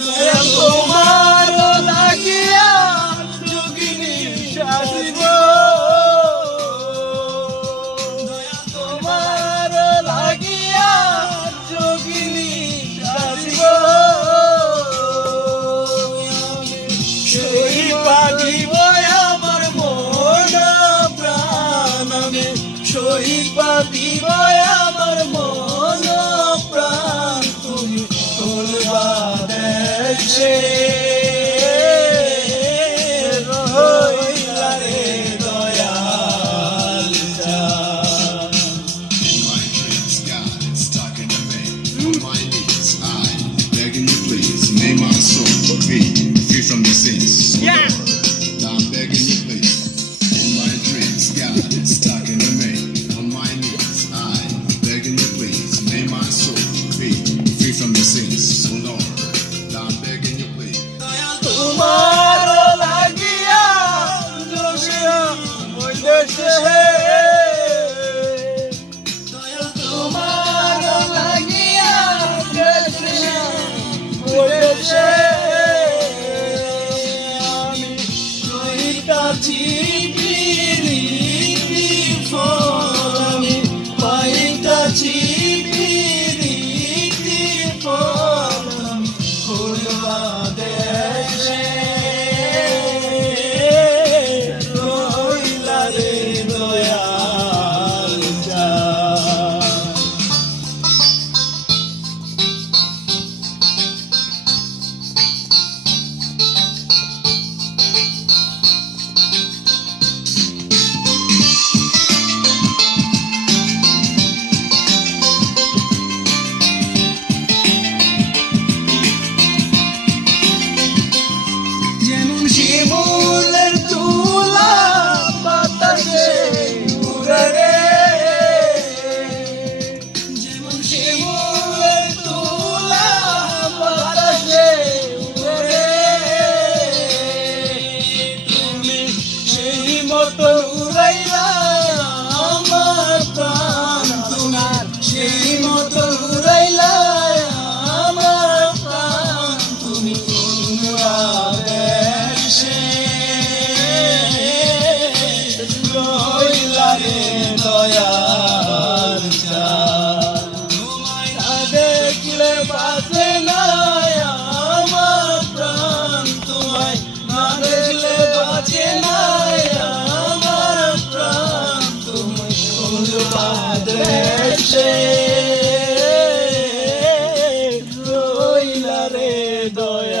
দয়া তোমার লাগিয়া যোগিনী সাজিব, দয়া তোমার লাগিয়া যোগিনী সাজিব, সেই পাগিব আমার মন প্রাণ, আমি সেই পাগিব আমার মন প্রাণ, তুমি তোলবা দেশে রইলা রে দয়াল জান। My dreams, God, it's talking to me. On my knees, I begging you, please. May my soul be free from the sins. Yeah. I'm begging you, please. In my dreams, God, it's talking to me. On my knees, I begging you, please. May my soul be free from the sins. So Lord, I'm begging you, please. তোমার লাগিয়া যোগিয়া ওই দেশে, দয়া তোমার লাগিয়া দেশে ওই দেশে আমি রইতাছি পিরিতি ফল, আমি পাইতাছি পিরিতি ফল, আমি ফুলবা দেশে রইলা রে দয়াল জান। যেমন শিমুলের তুলা বাতাসে উড়ে রে, যেমন শিমুলের তুলা বাতাসে উড়ে রে, তুমি সেই মতো উড়াইলা আমার প্রাণ, তোমার সেই মতো উড়াইলা আমার প্রাণ, তুমি তোমরা দেশে রইলা রে দয়াল জান। তোমায় না দেখলে বাঁচে না আমার প্রাণ, তোমায় না দেখলে বাঁচে না আমার প্রাণ, তুমি তোমরা দেশে রইলা রে দয়াল।